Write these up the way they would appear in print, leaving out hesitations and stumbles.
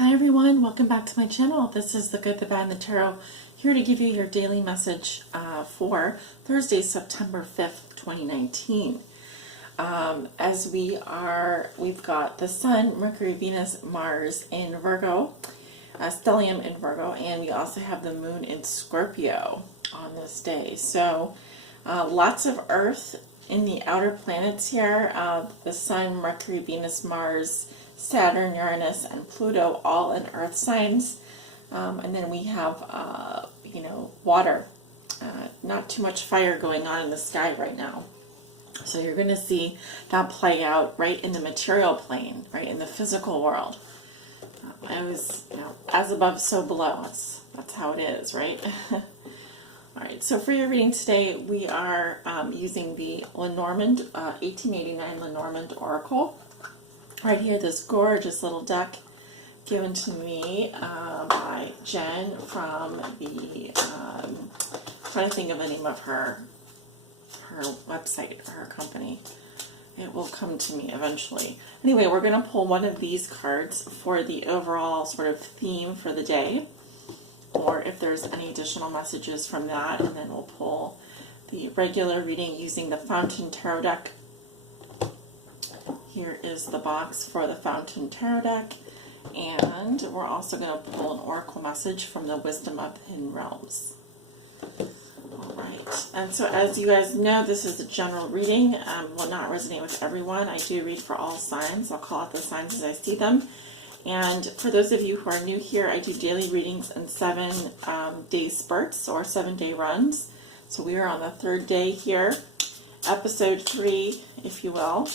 Hi everyone, welcome back to my channel. This is the Good, the Bad, and the Tarot, here to give you your daily message for Thursday, September 5th, 2019. We've got the Sun, Mercury, Venus, Mars in Virgo, stellium in Virgo, and we also have the Moon in Scorpio on this day. So lots of Earth in the outer planets here. The Sun, Mercury, Venus, Mars, Saturn, Uranus, and Pluto, all in Earth signs. And then we have, water. Not too much fire going on in the sky right now. So you're going to see that play out right in the material plane, right in the physical world. As above, so below. That's how it is, right? All right, so for your reading today, we are using the Lenormand, 1889 Lenormand Oracle. Right here, this gorgeous little deck given to me by Jen from the, trying to think of the name of her website, her company. It will come to me eventually. Anyway, we're going to pull one of these cards for the overall sort of theme for the day, or if there's any additional messages from that, and then we'll pull the regular reading using the Fountain Tarot deck. Here is the box for the Fountain Tarot deck, and we're also going to pull an oracle message from the Wisdom of the Hidden Realms. Alright, and so as you guys know, this is a general reading, will not resonate with everyone. I do read for all signs. I'll call out the signs as I see them. And for those of you who are new here, I do daily readings in 7-day spurts or 7-day runs. So we are on the 3rd day here, episode 3, if you will,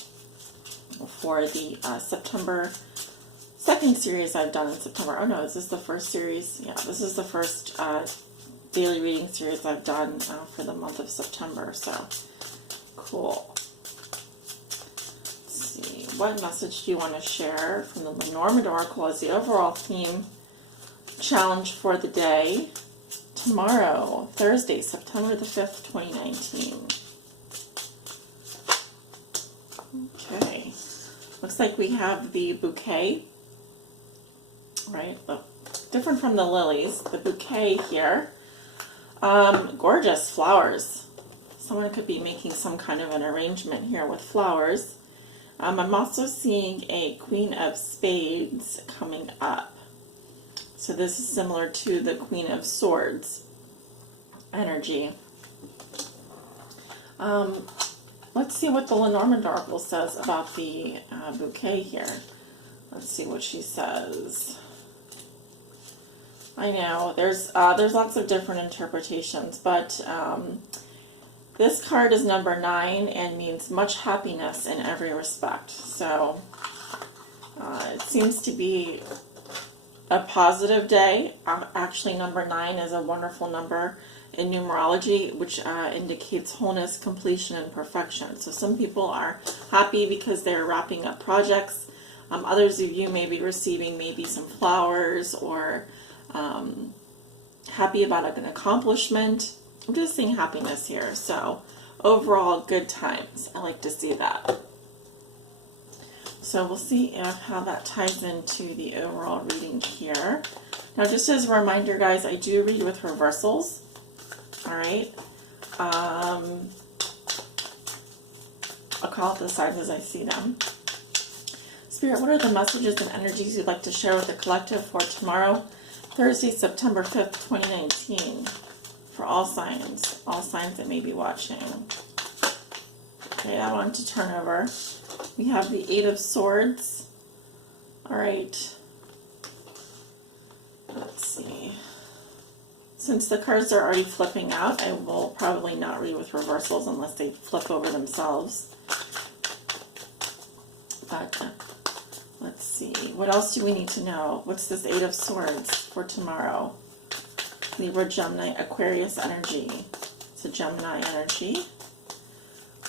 for the September 2nd series I've done in September. Oh no, is this the first series? Yeah, this is the first daily reading series I've done for the month of September. So cool. Let's see, what message do you want to share from the Lenormand Oracle as the overall theme challenge for the day tomorrow, Thursday, September the 5th, 2019. Okay. Looks like we have the bouquet, right? Different from the lilies. The bouquet here. Gorgeous flowers. Someone could be making some kind of an arrangement here with flowers. I'm also seeing a Queen of Spades coming up. So this is similar to the Queen of Swords energy. Let's see what the Lenormand Oracle says about the bouquet here. Let's see what she says. I know there's lots of different interpretations, but this card is number 9 and means much happiness in every respect. So it seems to be a positive day. Actually, number 9 is a wonderful number in numerology, which indicates wholeness, completion, and perfection. So some people are happy because they're wrapping up projects. Others of you may be receiving maybe some flowers or happy about an accomplishment. I'm just seeing happiness here. So overall, good times. I like to see that. So we'll see how that ties into the overall reading here. Now, just as a reminder, guys, I do read with reversals. All right. I'll call out the signs as I see them. Spirit, what are the messages and energies you'd like to share with the collective for tomorrow, Thursday, September 5th, 2019, for all signs that may be watching? Okay, I want to turn over. We have the 8 of Swords. All right. Let's see. Since the cards are already flipping out, I will probably not read with reversals unless they flip over themselves. But let's see. What else do we need to know? What's this 8 of Swords for tomorrow? Libra, Gemini, Aquarius energy. It's a Gemini energy.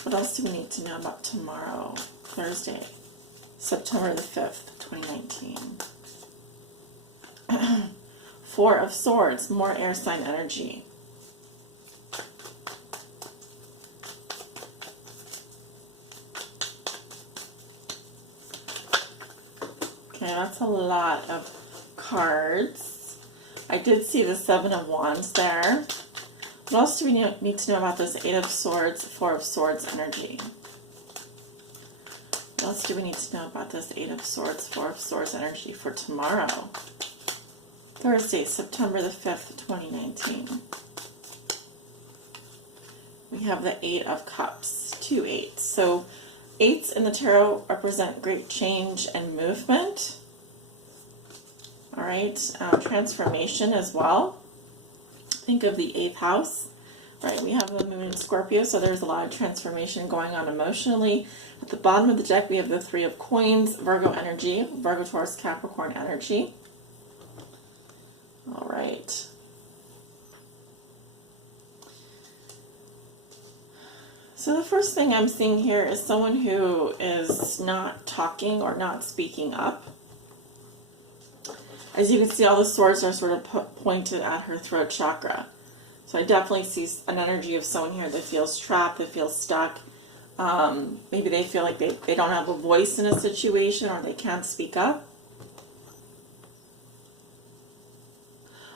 What else do we need to know about tomorrow, Thursday, September the 5th, 2019? 4 of Swords, more air sign energy. Okay, that's a lot of cards. I did see the Seven of Wands there. What else do we need to know about this Eight of Swords, Four of Swords energy? What else do we need to know about this Eight of Swords, Four of Swords energy for tomorrow? Thursday, September the 5th, 2019. We have the Eight of Cups, 2 8s. So 8s in the tarot represent great change and movement. All right, transformation as well. Think of the 8th house, right? We have the moon in Scorpio, so there's a lot of transformation going on emotionally. At the bottom of the deck, we have the Three of Coins, Virgo energy, Virgo, Taurus, Capricorn energy. All right. So the first thing I'm seeing here is someone who is not talking or not speaking up. As you can see, all the swords are sort of pointed at her throat chakra. So I definitely see an energy of someone here that feels trapped, that feels stuck. Maybe they feel like they don't have a voice in a situation or they can't speak up.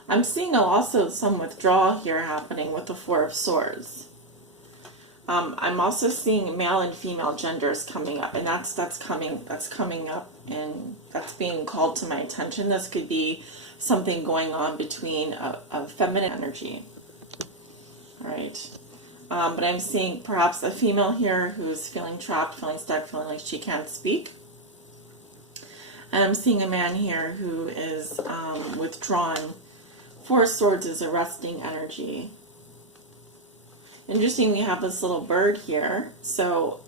I'm seeing also some withdrawal here happening with the Four of Swords. I'm also seeing male and female genders coming up, and that's coming up, and that's being called to my attention. This could be something going on between a feminine energy. All right, but I'm seeing perhaps a female here who's feeling trapped, feeling stuck, feeling like she can't speak. And I'm seeing a man here who is withdrawn. Four of Swords is a resting energy. Interesting, we have this little bird here. So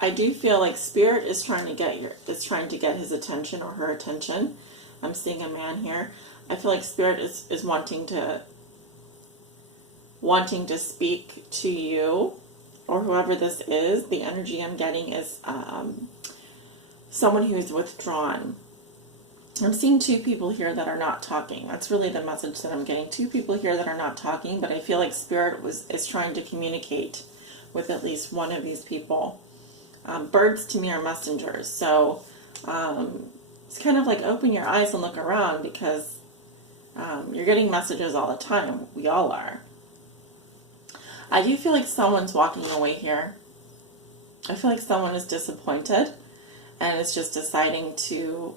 I do feel like Spirit is trying to get his attention or her attention. I'm seeing a man here. I feel like Spirit is wanting to speak to you or whoever this is. The energy I'm getting is someone who's withdrawn. I'm seeing two people here that are not talking. That's really the message that I'm getting. Two people here that are not talking, but I feel like Spirit is trying to communicate with at least one of these people. Birds to me are messengers, so it's kind of like open your eyes and look around, because you're getting messages all the time. We all are. I do feel like someone's walking away here. I feel like someone is disappointed and is just deciding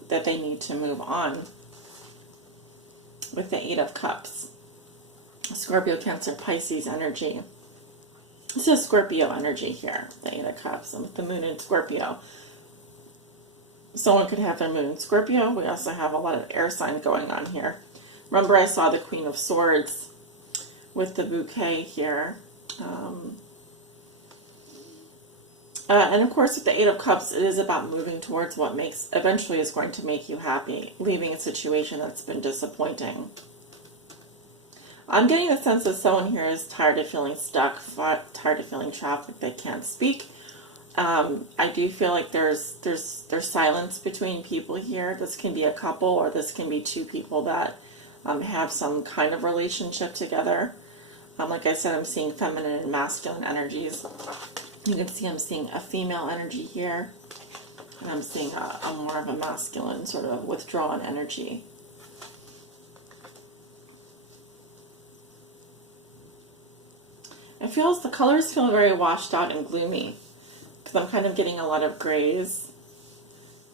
that they need to move on with the Eight of Cups. Scorpio, Cancer, Pisces energy. This is Scorpio energy here, the Eight of Cups, and with the moon in Scorpio. Someone could have their moon in Scorpio. We also have a lot of air sign going on here. Remember, I saw the Queen of Swords with the bouquet here. And of course, with the Eight of Cups, it is about moving towards what eventually is going to make you happy, leaving a situation that's been disappointing. I'm getting the sense that someone here is tired of feeling stuck, tired of feeling trapped, like they can't speak. I do feel like there's silence between people here. This can be a couple, or this can be two people that have some kind of relationship together. Like I said, I'm seeing feminine and masculine energies. You can see I'm seeing a female energy here, and I'm seeing a more of a masculine sort of withdrawn energy. It feels, the colors feel very washed out and gloomy, because I'm kind of getting a lot of grays.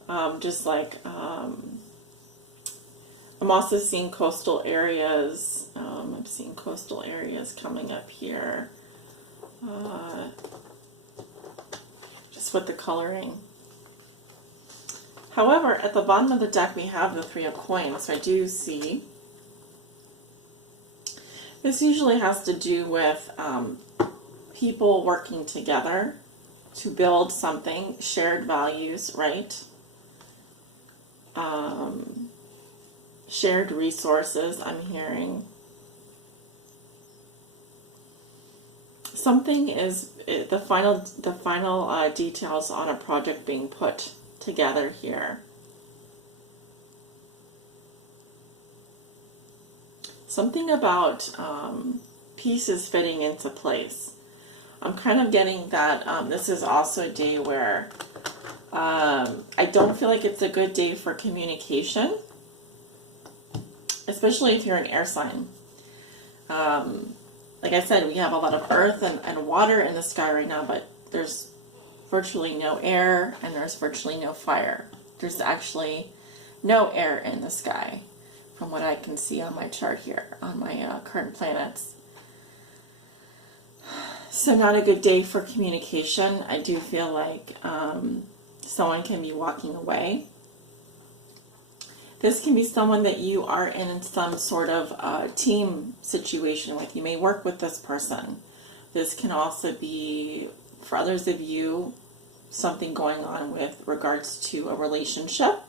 I'm also seeing coastal areas. I'm seeing coastal areas coming up here. Just with the coloring. However, at the bottom of the deck we have the Three of Coins. So I do see this usually has to do with people working together to build something, shared values, right? Shared resources, I'm hearing. Something is the final details on a project being put together here. Something about pieces fitting into place. I'm kind of getting that this is also a day where I don't feel like it's a good day for communication. especially if you're an air sign. Like I said, we have a lot of earth and water in the sky right now, but there's virtually no air and there's virtually no fire. There's actually no air in the sky from what I can see on my chart here, on my current planets. So not a good day for communication. I do feel like someone can be walking away. This can be someone that you are in some sort of team situation with. You may work with this person. This can also be, for others of you, something going on with regards to a relationship.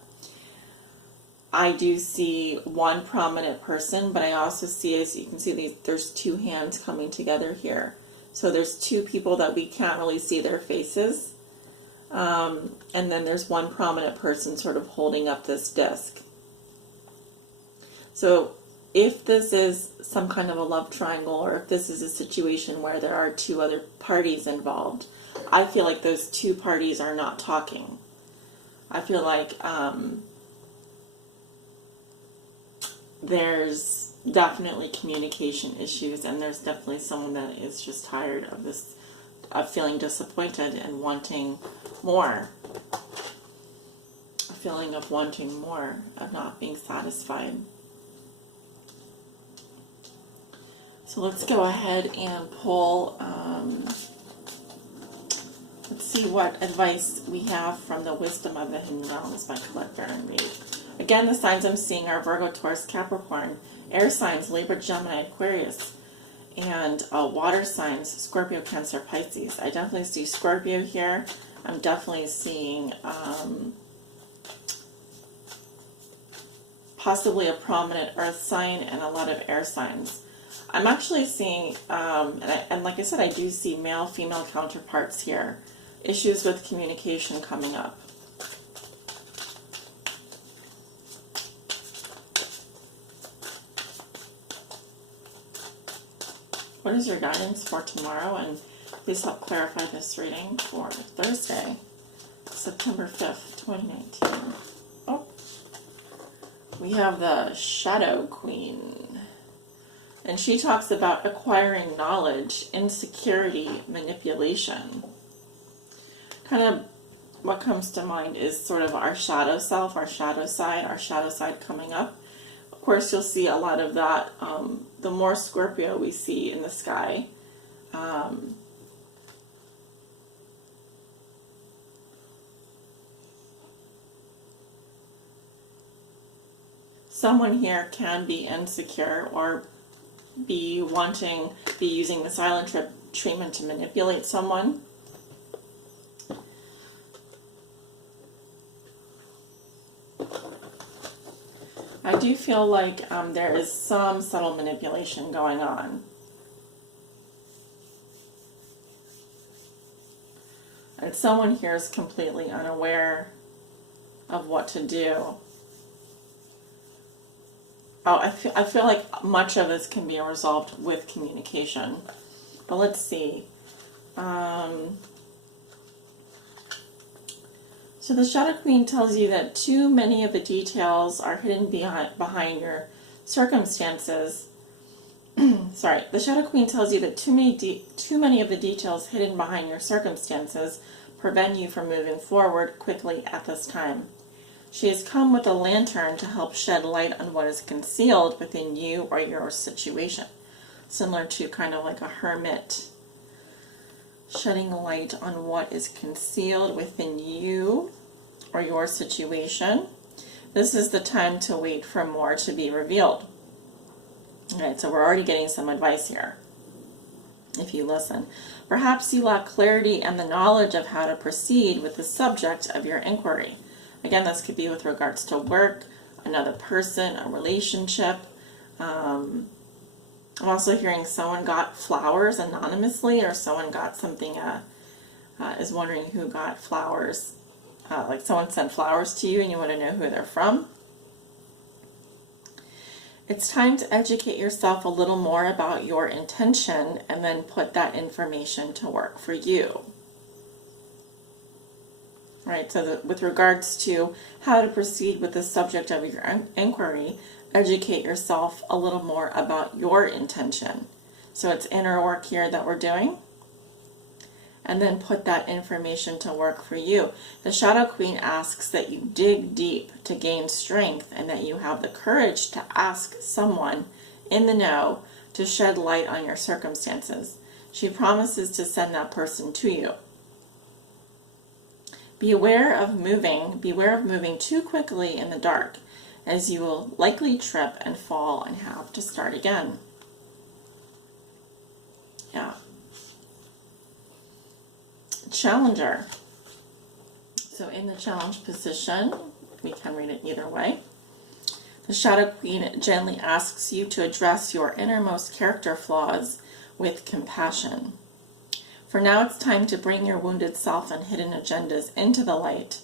I do see one prominent person, but I also see, as you can see, there's two hands coming together here. So there's two people that we can't really see their faces. And then there's one prominent person sort of holding up this disc. So if this is some kind of a love triangle, or if this is a situation where there are two other parties involved, I feel like those two parties are not talking. I feel like there's definitely communication issues, and there's definitely someone that is just tired of this, of feeling disappointed and wanting more. A feeling of wanting more, of not being satisfied. So let's go ahead and pull, let's see what advice we have from the Wisdom of the Hidden Realms by Colette Baron Reid. Again, the signs I'm seeing are Virgo, Taurus, Capricorn, air signs, Libra, Gemini, Aquarius, and water signs, Scorpio, Cancer, Pisces. I definitely see Scorpio here. I'm definitely seeing possibly a prominent earth sign and a lot of air signs. I'm actually seeing, and like I said, I do see male, female counterparts here. Issues with communication coming up. What is your guidance for tomorrow? And please help clarify this reading for Thursday, September 5th, 2019. Oh, we have the Shadow Queen. And she talks about acquiring knowledge, insecurity, manipulation. Kind of what comes to mind is sort of our shadow self, our shadow side coming up. Of course, you'll see a lot of that. The more Scorpio we see in the sky, someone here can be insecure or be using the silent treatment to manipulate someone. I do feel like there is some subtle manipulation going on. And someone here is completely unaware of what to do. Oh, I feel like much of this can be resolved with communication. But let's see. So the Shadow Queen tells you that too many of the details are hidden behind your circumstances. Sorry, the Shadow Queen tells you that too many of the details hidden behind your circumstances prevent you from moving forward quickly at this time. She has come with a lantern to help shed light on what is concealed within you or your situation. Similar to kind of like a hermit shedding light on what is concealed within you or your situation. This is the time to wait for more to be revealed. Alright, so we're already getting some advice here, if you listen. Perhaps you lack clarity and the knowledge of how to proceed with the subject of your inquiry. Again, this could be with regards to work, another person, a relationship. I'm also hearing someone got flowers anonymously, or someone got something, is wondering who got flowers. Like someone sent flowers to you and you want to know who they're from. It's time to educate yourself a little more about your intention and then put that information to work for you. All right? So that with regards to how to proceed with the subject of your inquiry, educate yourself a little more about your intention. So it's inner work here that we're doing. And then put that information to work for you. The Shadow Queen asks that you dig deep to gain strength and that you have the courage to ask someone in the know to shed light on your circumstances. She promises to send that person to you. Beware of moving too quickly in the dark, as you will likely trip and fall and have to start again. Yeah. Challenger. So in the challenge position, we can read it either way. The Shadow Queen gently asks you to address your innermost character flaws with compassion. For now it's time to bring your wounded self and hidden agendas into the light.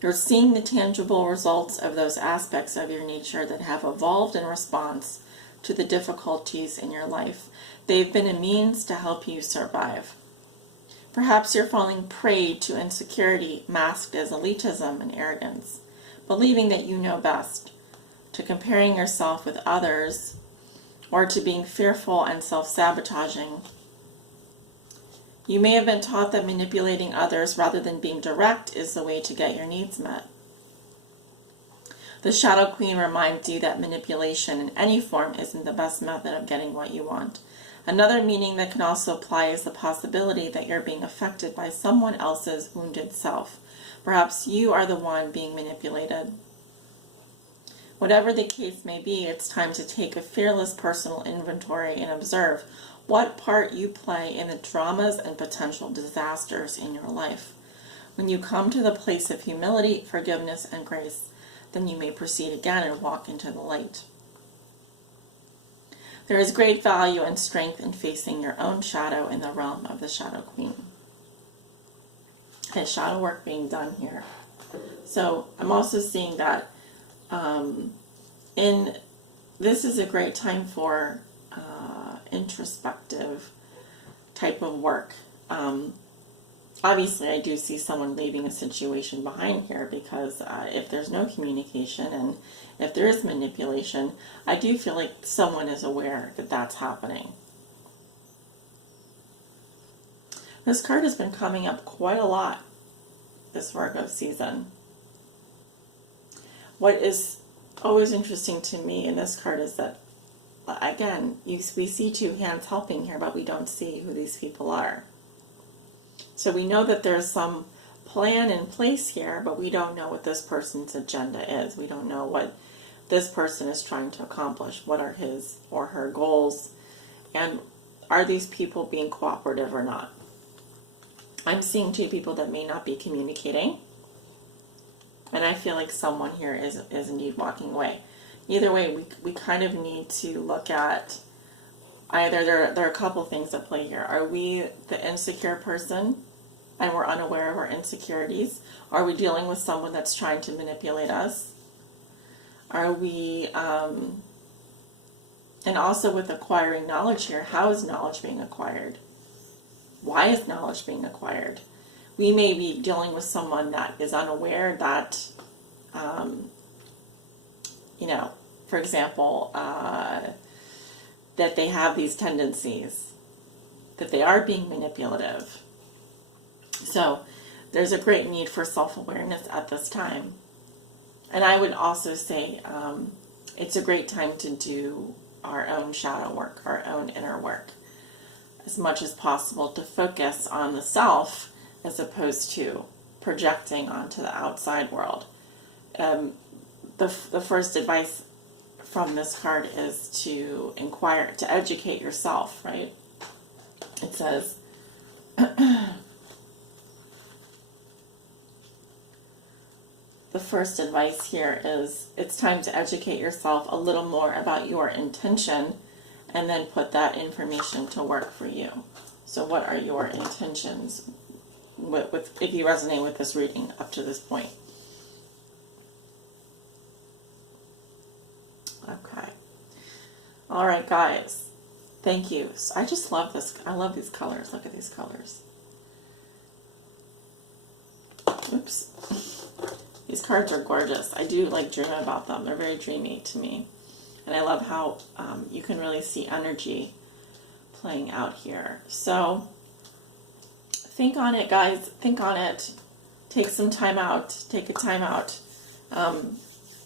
You're seeing the tangible results of those aspects of your nature that have evolved in response to the difficulties in your life. They've been a means to help you survive. Perhaps you're falling prey to insecurity masked as elitism and arrogance, believing that you know best, to comparing yourself with others, or to being fearful and self-sabotaging. You may have been taught that manipulating others rather than being direct is the way to get your needs met. The Shadow Queen reminds you that manipulation in any form isn't the best method of getting what you want. Another meaning that can also apply is the possibility that you're being affected by someone else's wounded self. Perhaps you are the one being manipulated. Whatever the case may be, it's time to take a fearless personal inventory and observe what part you play in the dramas and potential disasters in your life. When you come to the place of humility, forgiveness, and grace, then you may proceed again and walk into the light. There is great value and strength in facing your own shadow in the realm of the Shadow Queen. Okay, shadow work being done here. So I'm also seeing that this is a great time for introspective type of work. Obviously, I do see someone leaving a situation behind here because if there's no communication and if there is manipulation, I do feel like someone is aware that that's happening. This card has been coming up quite a lot this Virgo season. What is always interesting to me in this card is that, again, we see two hands helping here, but we don't see who these people are. So we know that there's some plan in place here, but we don't know what this person's agenda is. We don't know what this person is trying to accomplish. What are his or her goals? And are these people being cooperative or not? I'm seeing two people that may not be communicating. And I feel like someone here is indeed walking away. Either way, we kind of need to look at either there are a couple things at play here. Are we the insecure person and we're unaware of our insecurities? Are we dealing with someone that's trying to manipulate us? Are we, and also with acquiring knowledge here, how is knowledge being acquired? Why is knowledge being acquired? We may be dealing with someone that is unaware that, for example, that they have these tendencies, that they are being manipulative. So there's a great need for self-awareness at this time. And I would also say it's a great time to do our own shadow work, our own inner work, as much as possible to focus on the self as opposed to projecting onto the outside world. The first advice from this card is to inquire, to educate yourself, right? It says, the first advice here is it's time to educate yourself a little more about your intention and then put that information to work for you. So what are your intentions with if you resonate with this reading up to this point? Okay. All right, guys. Thank you. I just love this. I love these colors. Look at these colors. Oops. These cards are gorgeous. I do like dream about them. They're very dreamy to me. And I love how you can really see energy playing out here. So think on it, guys. Think on it. Take some time out. Take a time out.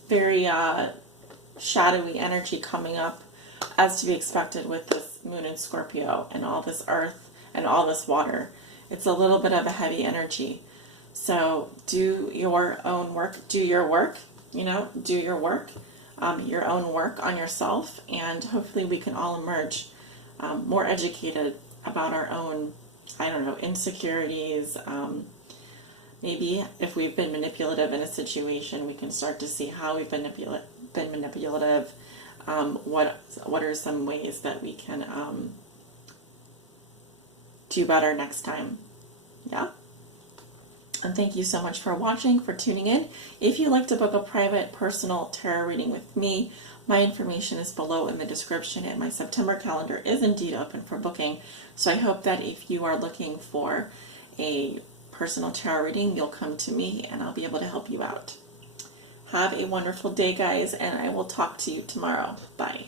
Very shadowy energy coming up, as to be expected with this moon in Scorpio and all this earth and all this water. It's a little bit of a heavy energy. So do your own work. Do your work. Do your work. Your own work on yourself. And hopefully we can all emerge more educated about our own, insecurities. Maybe if we've been manipulative in a situation, we can start to see how we've been manipulative. What are some ways that we can do better next time? Yeah. And thank you so much for watching, for tuning in. If you'd like to book a private personal tarot reading with me, my information is below in the description, and my September calendar is indeed open for booking. So I hope that if you are looking for a personal tarot reading, you'll come to me and I'll be able to help you out. Have a wonderful day, guys, and I will talk to you tomorrow. Bye.